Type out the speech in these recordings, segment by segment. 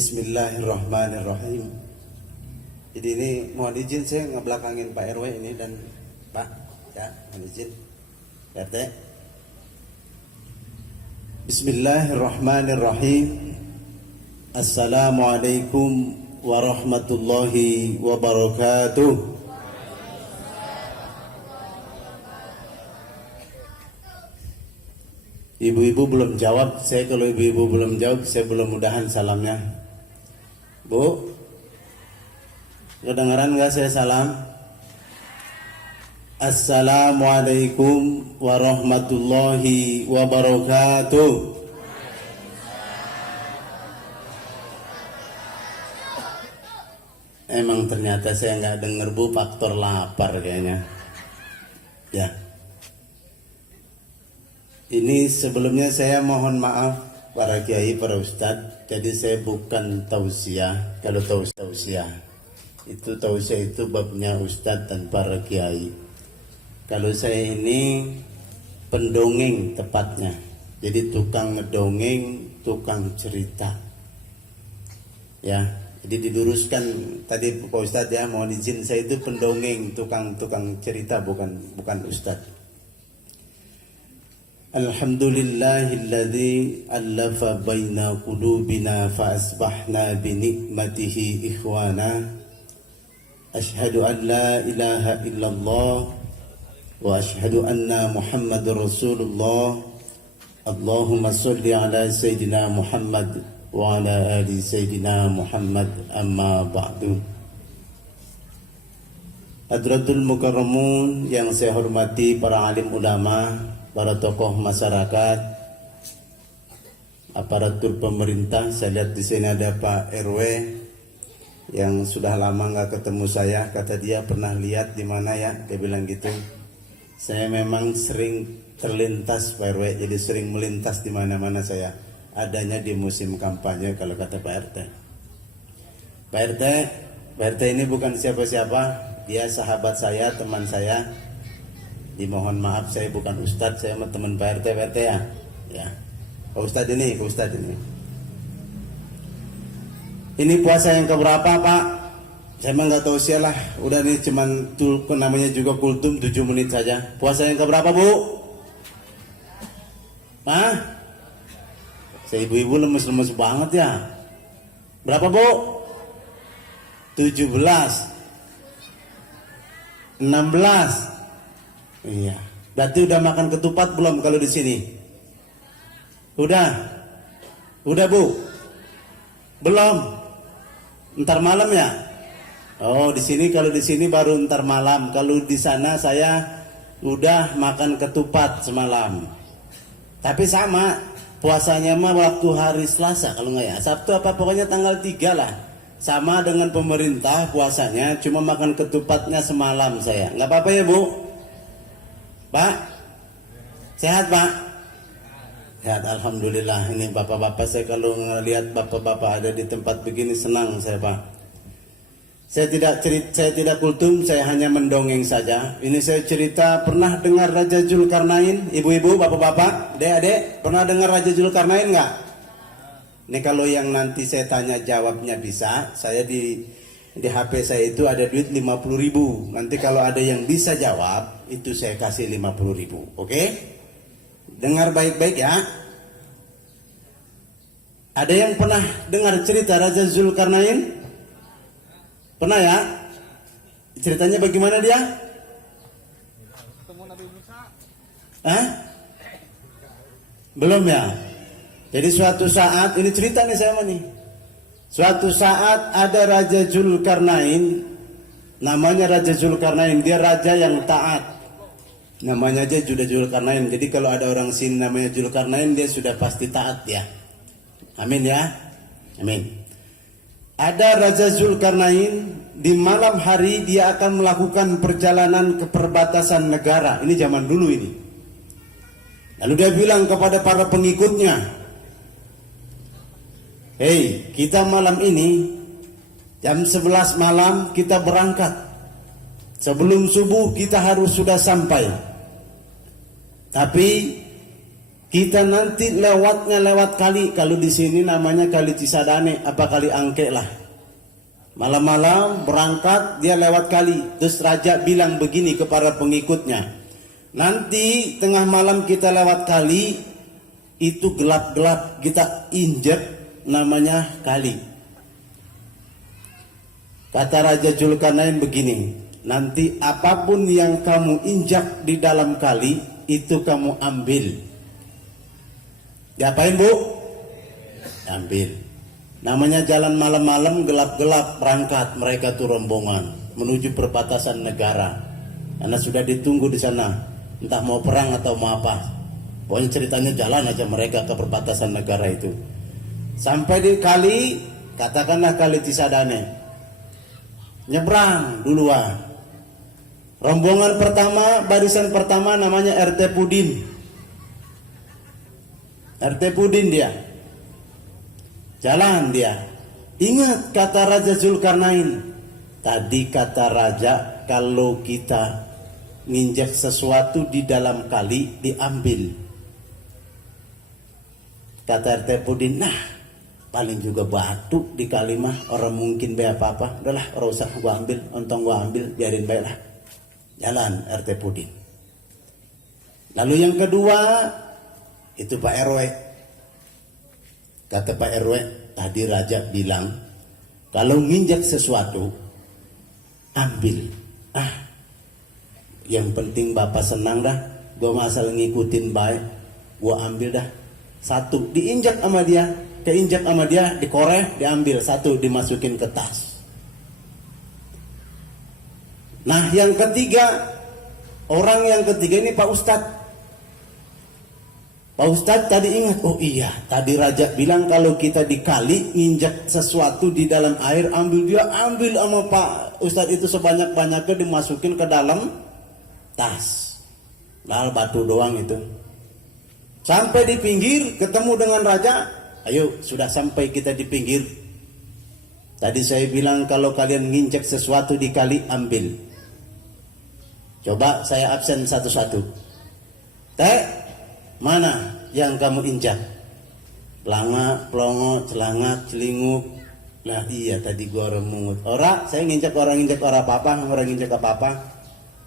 Bismillahirrahmanirrahim. Jadi ini mohon izin saya ngebelakangin Pak RW ini dan Pak, ya mohon izin RT. Bismillahirrahmanirrahim. Assalamualaikum warahmatullahi wabarakatuh. Ibu-ibu belum jawab. Saya kalau ibu-ibu belum jawab, saya belum mudahan salamnya. Bu, kedengaran nggak saya salam? Assalamualaikum warahmatullahi wabarakatuh. Emang ternyata saya nggak dengar Bu, faktor lapar kayaknya. Ya. Ini sebelumnya saya mohon maaf para kiai, para ustadz. Jadi saya bukan tausiah. Kalau tausiah itu babnya ustadz dan para kiai. Kalau saya ini pendongeng tepatnya. Jadi tukang ngedongeng, tukang cerita. Ya, jadi diluruskan tadi Pak Ustadz ya, mohon izin saya itu pendongeng, tukang cerita, bukan ustadz. Alhamdulillahilladzi allafa baina qulubina fa asbahna bi ni'matihi ikhwana. Asyhadu an la ilaha illallah wa asyhadu anna Muhammadur Rasulullah. Allahumma shalli ala sayyidina Muhammad wa ala ali sayyidina Muhammad, amma ba'du. Hadratul Mukarramun yang saya hormati, para alim ulama, para tokoh masyarakat, aparatur pemerintah. Saya lihat di sini ada Pak RW yang sudah lama nggak ketemu saya. Kata dia pernah lihat di mana ya, dia bilang gitu. Saya memang sering terlintas Pak RW, jadi sering melintas di mana-mana saya. Adanya di musim kampanye kalau kata Pak RT. Pak RT ini bukan siapa-siapa, dia sahabat saya, teman saya. Dimohon maaf, saya bukan ustadz, saya sama teman Pak RT ya. Ya. Pak Ustadz ini. Ini puasa yang keberapa Pak? Saya emang nggak tahu sialah. Udah nih cuman namanya juga kultum 7 menit saja. Puasa yang keberapa Bu? Hah? Saya ibu-ibu lemes-lemes banget ya. Berapa Bu? 17, 16. Iya, berarti udah makan ketupat belum kalau di sini? Udah Bu? Belum? Ntar malam ya? Oh, di sini kalau di sini baru ntar malam. Kalau di sana saya udah makan ketupat semalam. Tapi sama, puasanya mah waktu hari Selasa kalau nggak ya, Sabtu apa pokoknya tanggal 3 lah. Sama dengan pemerintah puasanya, cuma makan ketupatnya semalam saya. Nggak apa-apa ya Bu? Pak, sehat Pak? Sehat, alhamdulillah. Ini bapak-bapak, saya kalau ngelihat bapak-bapak ada di tempat begini senang saya Pak. Saya tidak kultum, saya hanya mendongeng saja. Ini saya cerita, pernah dengar Raja Zulkarnain? Ibu-ibu, bapak-bapak, adik-adik, pernah dengar Raja Zulkarnain nggak? Ini kalau yang nanti saya tanya jawabnya bisa, saya di HP saya itu ada duit 50.000. Nanti kalau ada yang bisa jawab, itu saya kasih 50.000. Oke? Dengar baik-baik ya. Ada yang pernah dengar cerita Raja Zulkarnain? Pernah ya? Ceritanya bagaimana dia? Ketemu Nabi Musa. Hah? Belum ya? Jadi suatu saat, ini cerita nih saya mau nih. Suatu saat ada Raja Zulkarnain, namanya Raja Zulkarnain, dia raja yang taat. Namanya aja sudah Zulkarnain. Jadi kalau ada orang sini namanya Zulkarnain, dia sudah pasti taat ya. Amin ya. Amin. Ada Raja Zulkarnain, di malam hari dia akan melakukan perjalanan ke perbatasan negara. Ini zaman dulu ini. Lalu dia bilang kepada para pengikutnya, "Hei, kita malam ini jam 11 malam kita berangkat. Sebelum subuh kita harus sudah sampai. Tapi Kita nanti lewatnya lewat kali, kalau di sini namanya kali Cisadane, apa kali Angke lah. Malam-malam berangkat dia lewat kali, terus raja bilang begini kepada pengikutnya, nanti tengah malam kita lewat kali, itu gelap-gelap, kita injak namanya kali. Kata Raja Zulkarnain begini, nanti apapun yang kamu injak di dalam kali, itu kamu ambil. Diapain, Bu? Ambil. Namanya jalan malam-malam, gelap-gelap, berangkat mereka tuh rombongan menuju perbatasan negara. Karena sudah ditunggu di sana, entah mau perang atau mau apa. Pokoknya ceritanya jalan aja mereka ke perbatasan negara itu. Sampai di kali, katakanlah kali Cisadane. Nyebrang duluan. Rombongan pertama, barisan pertama namanya RT Pudin. RT Pudin dia. Jalan dia. Ingat kata Raja Zulkarnain. Tadi kata Raja, kalau kita nginjak sesuatu di dalam kali, diambil. Kata RT Pudin, nah paling juga batu di kali mah, orang mungkin be apa-apa. Udahlah, orang usah gua ambil, ontong gua ambil, biarin baiklah. Jalan RT Pudin. Lalu yang kedua, itu Pak RW. Kata Pak RW, tadi Raja bilang, kalau nginjak sesuatu, ambil. Yang penting Bapak senang dah, gua masal ngikutin baik, gua ambil dah. Satu, diinjak sama dia, keinjak sama dia, dikoreh, diambil. Satu, dimasukin ke tas. Nah, yang ketiga, orang yang ketiga ini Pak Ustadz. Pak Ustadz tadi ingat, oh iya, tadi Raja bilang kalau kita di kali nginjak sesuatu di dalam air, ambil. Dia ambil sama Pak Ustadz itu sebanyak-banyaknya, dimasukin ke dalam tas. Lalu batu doang itu. Sampai di pinggir, ketemu dengan Raja. Ayo, sudah sampai kita di pinggir. Tadi saya bilang kalau kalian nginjak sesuatu di kali, ambil. Coba saya absen satu-satu. Mana yang kamu injak? Pelanga, pelongo, celanga, celinguk. Lah iya tadi gua remungut. Ora, saya nginjak orang apa-apa, orang nginjak apa-apa.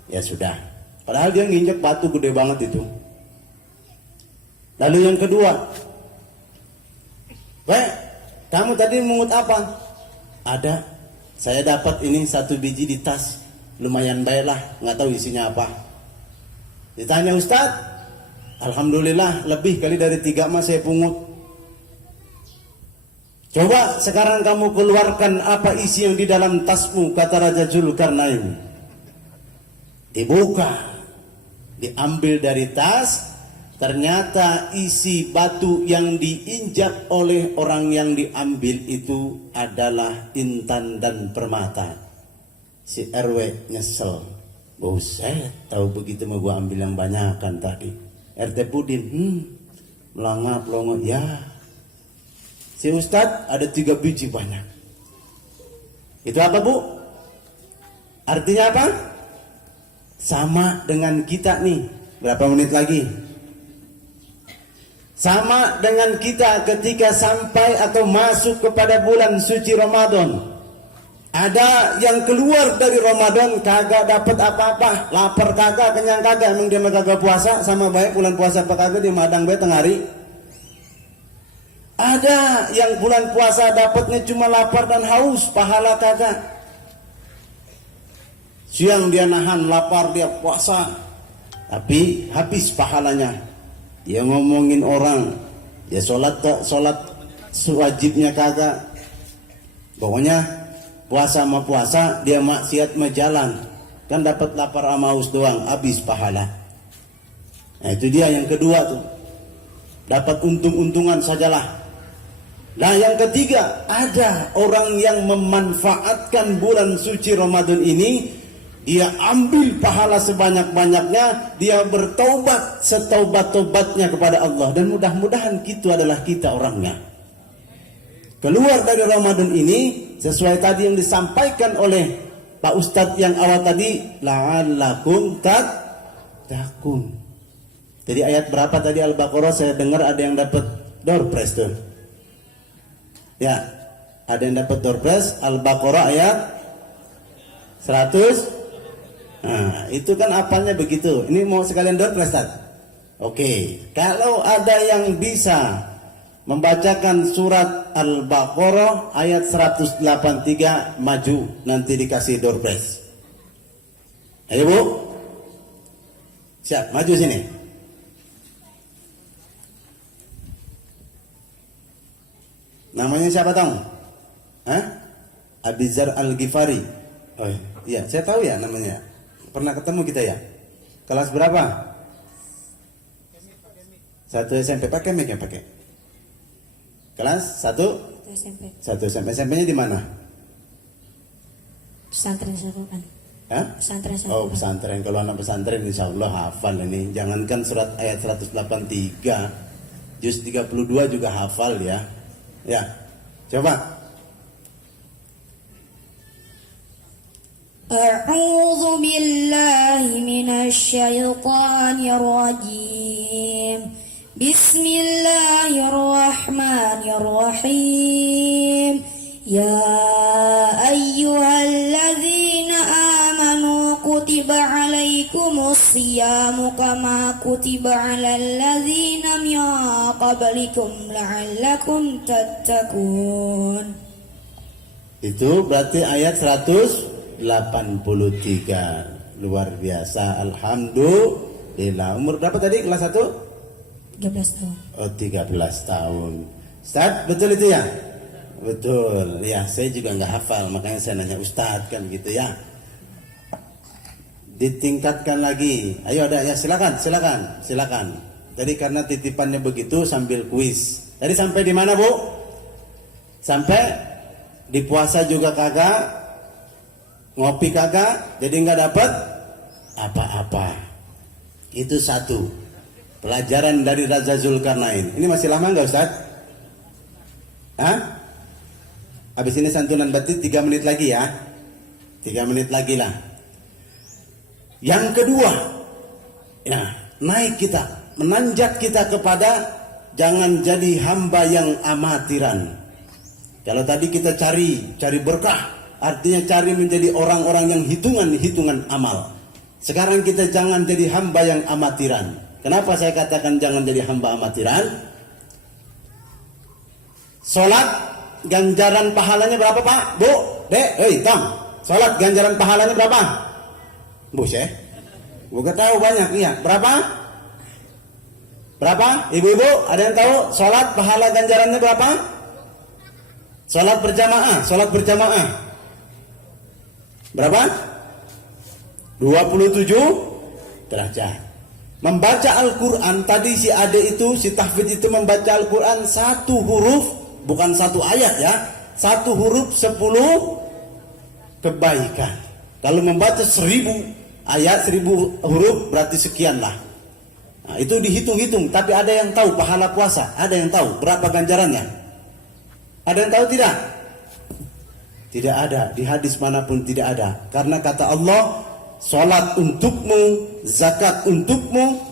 Ya sudah. Padahal dia nginjak batu gede banget itu. Lalu yang kedua. Kamu tadi mungut apa? Ada. Saya dapat ini 1 biji di tas. Lumayan baiklah, nggak tahu isinya apa. Ditanya Ustadz, alhamdulillah lebih kali dari 3 emas saya pungut. Coba sekarang kamu keluarkan apa isi yang di dalam tasmu, kata Raja Zulkarnain. Dibuka, diambil dari tas, ternyata isi batu yang diinjak oleh orang yang diambil itu adalah intan dan permata. Si RW nyesel. Buset, tahu begitu mau gua ambil yang banyakan tadi. RT Pudin, melanga pelongo, ya. Si Ustadz ada 3 biji banyak. Itu apa, Bu? Artinya apa? Sama dengan kita nih. Berapa menit lagi? Sama dengan kita ketika sampai atau masuk kepada bulan suci Ramadan. Ada yang keluar dari Ramadan kagak dapat apa-apa, lapar kagak, kenyang kagak, emang dia kagak puasa, sama baik bulan puasa apa kagak di madang bae tengah hari. Ada yang bulan puasa dapatnya cuma lapar dan haus, pahala kagak. Siang dia nahan lapar, dia puasa, tapi habis pahalanya. Dia ngomongin orang, dia sholat sewajibnya kagak. Pokoknya puasa sama puasa, dia maksiat sama jalan. Kan dapat lapar sama haus doang, habis pahala. Nah itu dia yang kedua tuh. Dapat untung-untungan sajalah. Nah yang ketiga, ada orang yang memanfaatkan bulan suci Ramadan ini. Dia ambil pahala sebanyak-banyaknya. Dia bertaubat setaubat-taubatnya kepada Allah. Dan mudah-mudahan itu adalah kita orangnya. Keluar dari Ramadan ini sesuai tadi yang disampaikan oleh Pak Ustadz yang awal tadi, la'allakum tattaqun. Jadi ayat berapa tadi Al-Baqarah? Saya dengar ada yang dapat door prize tuh. Ya, ada yang dapat door prize Al-Baqarah ayat 100. Nah, itu kan apalnya begitu. Ini mau sekalian door prize, Tad? Oke, kalau ada yang bisa membacakan surat Al-Baqarah ayat 183, maju, nanti dikasih door prize. Ayo Bu, siap, maju sini. Namanya siapa tahu? Hah? Abizar Al-Ghifari. Oh iya, saya tahu ya namanya. Pernah ketemu kita ya. Kelas berapa? 1 SMP. Pakai mic ya, pakai. Kelas 1 SMP. 1 SMP. SMP-nya di mana? Pesantren Sarukan. Hah? Pesantren Sarukan. Oh, pesantren. Kalau anak pesantren insya Allah hafal ini. Jangankan surat ayat 183, juz 32 juga hafal ya. Ya, coba. A'udzu billahi minasy syaithanir rajim. Bismillahirrahmanirrahim. Ya ayyuhalladzina amanu kutiba alaikumus siyamu kama kutiba alal ladzina min qablikum la'allakum tattaqun. Itu berarti ayat 183. Luar biasa. Alhamdulillah. Umur berapa tadi? Kelas 1? 13 tahun. Oh, 13 tahun. Ustaz, betul itu ya? Betul. Ya, saya juga nggak hafal, makanya saya nanya Ustaz kan gitu ya. Ditingkatkan lagi. Ayo ada ya, silakan. Tadi karena titipannya begitu sambil kuis. Tadi sampai di mana, Bu? Sampai di puasa juga kagak, ngopi kagak, jadi nggak dapat apa-apa. Itu satu pelajaran dari Raja Zulkarnain. Ini masih lama nggak, Ustaz? Hah? Habis ini santunan batin 3 menit lagi ya. 3 menit lagi lah. Yang kedua, ya, naik kita, menanjak kita kepada jangan jadi hamba yang amatiran. Kalau tadi kita cari berkah, artinya cari menjadi orang-orang yang hitungan amal. Sekarang kita jangan jadi hamba yang amatiran. Kenapa saya katakan jangan jadi hamba amatiran? Salat ganjaran pahalanya berapa, Pak? Bu, Dek, Tom. Salat ganjaran pahalanya berapa? Bu, saya gak tahu banyak. Iya, berapa? Berapa? Ibu-ibu, ada yang tahu salat pahala ganjarannya berapa? Salat berjamaah. Berapa? 27 derajat. Membaca Al-Quran, tadi si Ade itu, si tahfidz itu membaca Al-Quran 1 huruf, bukan 1 ayat ya, 1 huruf 10 kebaikan. Kalau membaca 1000 ayat, 1000 huruf berarti sekian lah. Nah, itu dihitung-hitung, tapi ada yang tahu pahala puasa, ada yang tahu berapa ganjarannya? Ada yang tahu tidak? Tidak ada, di hadis manapun tidak ada. Karena kata Allah, salat untukmu, zakat untukmu,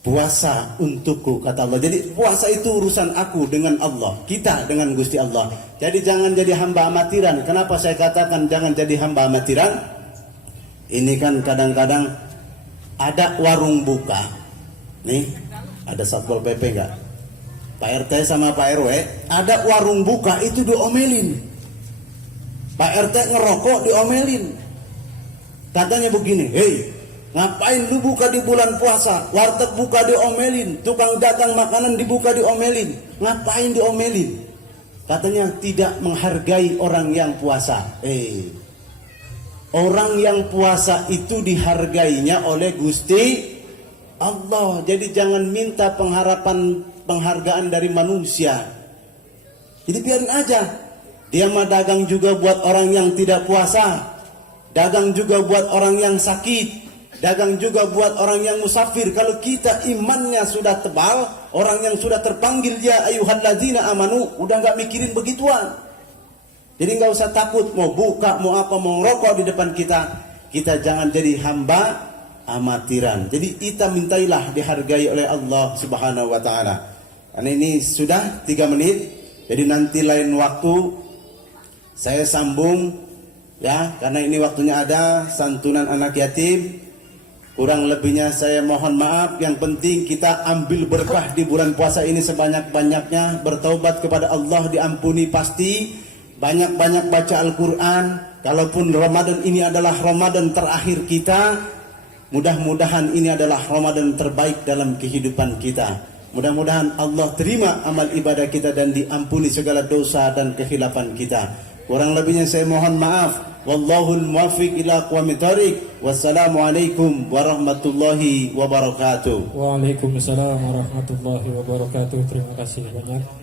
puasa untukku, kata Allah. Jadi puasa itu urusan aku dengan Allah, kita dengan Gusti Allah. Jadi jangan jadi hamba amatiran. Kenapa saya katakan jangan jadi hamba amatiran? Ini kan kadang-kadang ada warung buka. Nih, ada Satpol PP enggak? Pak RT sama Pak RW, ada warung buka itu diomelin. Pak RT ngerokok diomelin. Katanya begini, hei, ngapain lu buka di bulan puasa? Warteg buka diomelin, tukang dagang makanan dibuka diomelin. Ngapain diomelin? Katanya tidak menghargai orang yang puasa. Orang yang puasa itu dihargainya oleh Gusti Allah. Jadi jangan minta penghargaan dari manusia. Jadi biarin aja. Dia mah dagang juga buat orang yang tidak puasa. Dagang juga buat orang yang sakit. Dagang juga buat orang yang musafir. Kalau kita imannya sudah tebal, orang yang sudah terpanggil ya ayyuhalladzina amanu, udah nggak mikirin begituan. Jadi nggak usah takut mau buka, mau apa, mau ngerokok di depan kita. Kita jangan jadi hamba amatiran. Jadi kita mintailah dihargai oleh Allah Subhanahu wa taala. Karena ini sudah 3 menit. Jadi nanti lain waktu saya sambung ya, karena ini waktunya ada santunan anak yatim. Kurang lebihnya saya mohon maaf. Yang penting kita ambil berkah di bulan puasa ini sebanyak-banyaknya. Bertaubat kepada Allah diampuni pasti. Banyak-banyak baca Al-Quran. Kalaupun Ramadan ini adalah Ramadan terakhir kita, mudah-mudahan ini adalah Ramadan terbaik dalam kehidupan kita. Mudah-mudahan Allah terima amal ibadah kita dan diampuni segala dosa dan kekhilafan kita. Kurang lebihnya saya mohon maaf. Wallahul muwaffiq ila aqwamit thoriq. Wassalamualaikum warahmatullahi wabarakatuh. Waalaikumsalam warahmatullahi wabarakatuh. Terima kasih banyak.